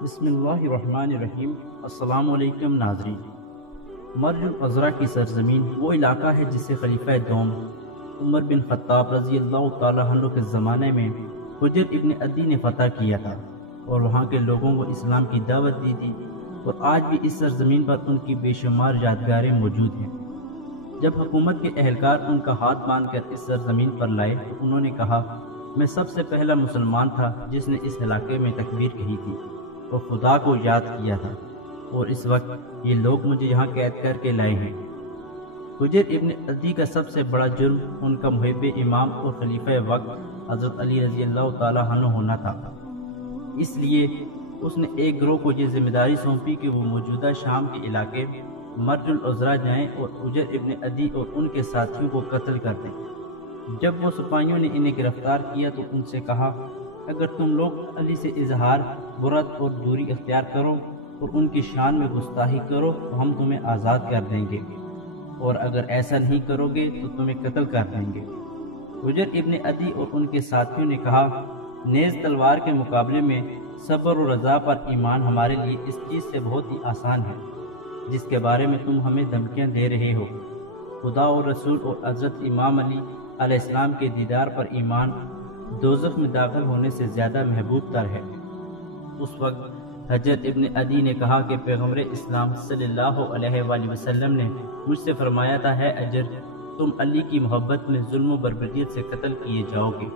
بسم اللہ الرحمن الرحیم۔ السلام علیکم ناظرین۔ مرج العذرا کی سرزمین وہ علاقہ ہے جسے خلیفہ دوم عمر بن خطاب رضی اللہ تعالیٰ عنہ کے زمانے میں حجر ابن عدی نے فتح کیا تھا اور وہاں کے لوگوں کو اسلام کی دعوت دی تھی، اور آج بھی اس سرزمین پر ان کی بے شمار یادگاریں موجود ہیں۔ جب حکومت کے اہلکار ان کا ہاتھ باندھ کر اس سرزمین پر لائے تو انہوں نے کہا، میں سب سے پہلا مسلمان تھا جس نے اس علاقے میں تکبیر کہی تھی اور خدا کو یاد کیا تھا، اور اس وقت یہ لوگ مجھے یہاں قید کر کے لائے ہیں۔ حجر ابن عدی کا سب سے بڑا جرم ان کا محب امام اور خلیفہ وقت حضرت علی رضی اللہ تعالیٰ عنہ ہونا تھا۔ اس لیے اس نے ایک گروہ کو یہ ذمہ داری سونپی کہ وہ موجودہ شام کے علاقے مرج العذرا جائیں اور حجر ابن عدی اور ان کے ساتھیوں کو قتل کر دیں۔ جب وہ سپاہیوں نے انہیں گرفتار کیا تو ان سے کہا، اگر تم لوگ علی سے اظہار برت اور دوری اختیار کرو اور ان کی شان میں گستاخی کرو تو ہم تمہیں آزاد کر دیں گے، اور اگر ایسا نہیں کرو گے تو تمہیں قتل کر دیں گے۔ حجر ابن عدی اور ان کے ساتھیوں نے کہا، نیز تلوار کے مقابلے میں صبر و رضا پر ایمان ہمارے لیے اس چیز سے بہت ہی آسان ہے جس کے بارے میں تم ہمیں دھمکیاں دے رہے ہو۔ خدا اور رسول اور حضرت امام علی علیہ السلام کے دیدار پر ایمان دوزخ میں داخل ہونے سے زیادہ محبوب تر ہے۔ اس وقت حجر ابن عدی نے کہا کہ پیغمبر اسلام صلی اللہ علیہ وآلہ وسلم نے مجھ سے فرمایا تھا، ہے حجر، تم علی کی محبت میں ظلم و بربریت سے قتل کیے جاؤ گے،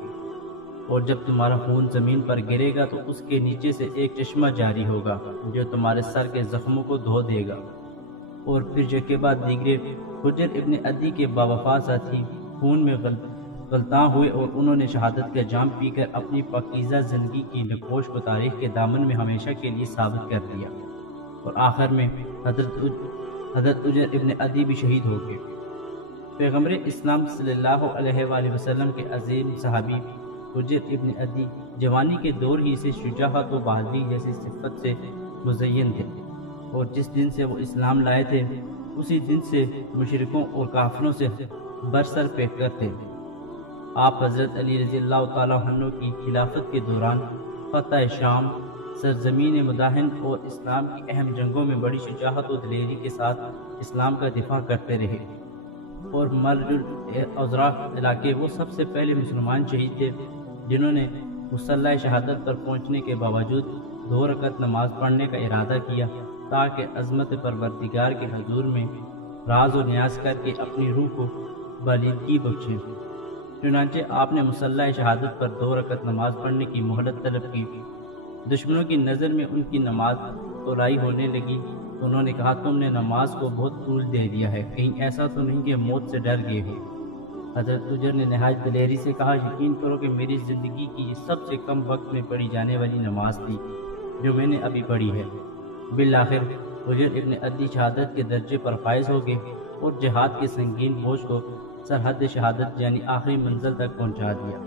اور جب تمہارا خون زمین پر گرے گا تو اس کے نیچے سے ایک چشمہ جاری ہوگا جو تمہارے سر کے زخموں کو دھو دے گا۔ اور پھر کے بعد دیگرے حجر ابن عدی کے باوفا ساتھی خون میں غلطاں ہوئے اور انہوں نے شہادت کا جام پی کر اپنی پاکیزہ زندگی کی نقوش کو تاریخ کے دامن میں ہمیشہ کے لیے ثابت کر دیا، اور آخر میں حضرت حجر ابن عدی بھی شہید ہو گئے۔ پیغمبر اسلام صلی اللہ علیہ وآلہ وسلم کے عظیم صحابی حجر ابن عدی جوانی کے دور ہی سے شجاعت و بہادری جیسی صفت سے مزین تھے، اور جس دن سے وہ اسلام لائے تھے اسی دن سے مشرکوں اور کافروں سے برسر پیکر تھے۔ آپ حضرت علی رضی اللہ تعالیٰ عنہ کی خلافت کے دوران فتح شام، سرزمین مداحن اور اسلام کی اہم جنگوں میں بڑی شجاعت و دلیری کے ساتھ اسلام کا دفاع کرتے رہے، اور مرج العذرا علاقے وہ سب سے پہلے مسلمان شہید تھے جنہوں نے مصلی شہادت پر پہنچنے کے باوجود 2 رکعت نماز پڑھنے کا ارادہ کیا تاکہ عظمت پروردگار کے حضور میں راز و نیاز کر کے اپنی روح کو بالیدگی بخشیں۔ چنانچہ آپ نے مصلی شہادت پر 2 رکعت نماز پڑھنے کی مہلت طلب کی۔ دشمنوں کی نظر میں ان کی نماز تولائی ہونے لگی تو انہوں نے کہا، تم نے نماز کو بہت طول دے دیا ہے، کہیں ایسا تو نہیں کہ موت سے ڈر گئے ہو۔ حضرت حجر نے نہایت دلیری سے کہا، یقین کرو کہ میری زندگی کی یہ سب سے کم وقت میں پڑھی جانے والی نماز تھی جو میں نے ابھی پڑھی ہے۔ بالآخر حجر ابن عدی شہادت کے درجے پر فائز ہو گئے اور جہاد کے سنگین بوجھ کو سرحد شہادت یعنی آخری منزل تک پہنچا دیا۔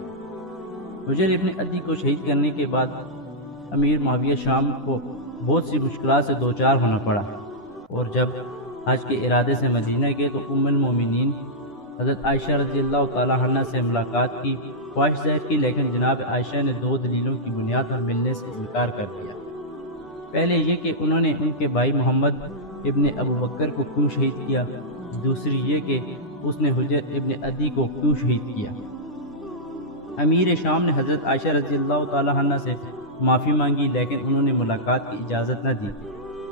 حجر ابن عدی کو شہید کرنے کے بعد امیر معاویہ شام کو بہت سی مشکلات سے دوچار ہونا پڑا، اور جب حج کے ارادے سے مدینہ گئے تو ام المومنین حضرت عائشہ رضی اللہ تعالیٰ عنہ سے ملاقات کی خواہش ظاہر کی، لیکن جناب عائشہ نے 2 دلیلوں کی بنیاد پر ملنے سے انکار کر دیا۔ پہلے یہ کہ انہوں نے ان کے بھائی محمد ابن ابو بکر کو کیوں شہید کیا، دوسری یہ کہ اس نے حجر ابن عدی کو کیوں شہید کیا۔ امیر شام نے حضرت عائشہ رضی اللہ تعالیٰ عنہ سے معافی مانگی، لیکن انہوں نے ملاقات کی اجازت نہ دی،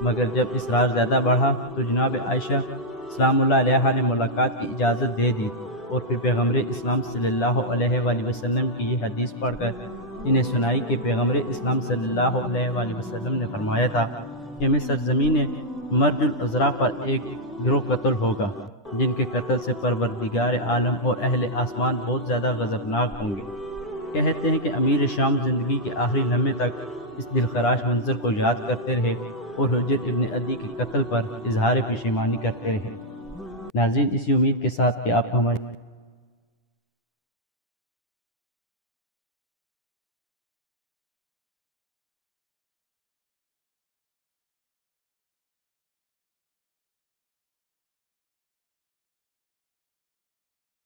مگر جب اصرار زیادہ بڑھا تو جناب عائشہ سلام اللہ علیہا نے ملاقات کی اجازت دے دی، اور پھر پیغمبر اسلام صلی اللہ علیہ وآلہ وسلم کی یہ حدیث پڑھ کر انہیں سنائی کہ پیغمبر اسلام صلی اللہ علیہ وآلہ وسلم نے فرمایا تھا کہ میں سرزمین مرج العذرا پر ایک گروہ قتل ہوگا جن کے قتل سے پروردگار عالم اور اہل آسمان بہت زیادہ غضبناک ہوں گے۔ کہتے ہیں کہ امیر شام زندگی کے آخری لمحے تک اس دلخراش منظر کو یاد کرتے رہے اور حجر ابن عدی کے قتل پر اظہار پشیمانی کرتے رہے۔ ناظرین، اسی امید کے ساتھ کہ آپ کو ہماری